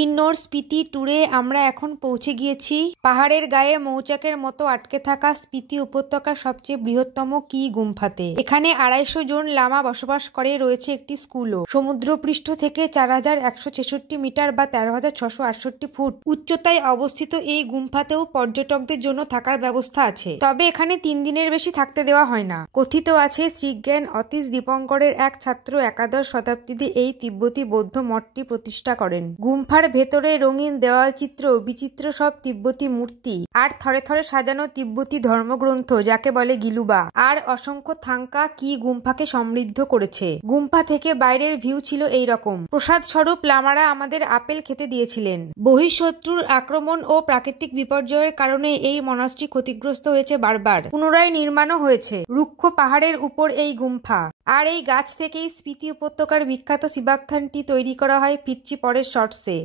কিন্নর স্পিতি ট্যুরে আমরা এখন পৌঁছে গিয়েছি পাহাড়ের গায়ে মৌচাকের মতো আটকে থাকা স্পিতি উপত্যকার সবচেয়ে বৃহত্তম কি গুম্ফাতে। এখানে 250 জন লামা বসবাস করে, রয়েছে একটি স্কুলও। সমুদ্রপৃষ্ঠ থেকে 4166 মিটার বা 13,668 ফুট উচ্চতায় অবস্থিত এই গুম্ফাতেও পর্যটকদের জন্য থাকার ব্যবস্থা আছে, তবে এখানে 3 দিনের বেশি থাকতে দেওয়া হয় না। কথিত আছে শ্রীজ্ঞান অতীশ দীপঙ্করের এক ছাত্র একাদশ শতাব্দীতে এই তিব্বতী বৌদ্ধ মঠটি প্রতিষ্ঠা করেন। গুম্ফার ভেতরে রঙিন দেওয়াল চিত্র, বিচিত্র সব তিব্বতী মূর্তি আর থরে থরে সাজানো তিব্বতী ধর্মগ্রন্থ যাকে বলে গিলুবা আর অসংখ্য থাঙ্কা কি গুম্ফাকে সমৃদ্ধ করেছে। গুম্ফা থেকে বাইরের ভিউ ছিল এই রকম। প্রসাদ স্বরূপ লামারা আমাদের আপেল খেতে দিয়েছিলেন। বহিঃশত্রুর আক্রমণ ও প্রাকৃতিক বিপর্যয়ের কারণে এই মনাস্ট্রি ক্ষতিগ্রস্ত হয়েছে বারবার, পুনরায় নির্মাণও হয়েছে। রুক্ষ পাহাড়ের উপর এই গুম্ফা, আর এই গাছ থেকেই স্পিতি উপত্যকার বিখ্যাত শিবাখ্যানটি তৈরি করা হয়। ফিরছি পরের শর্টসে।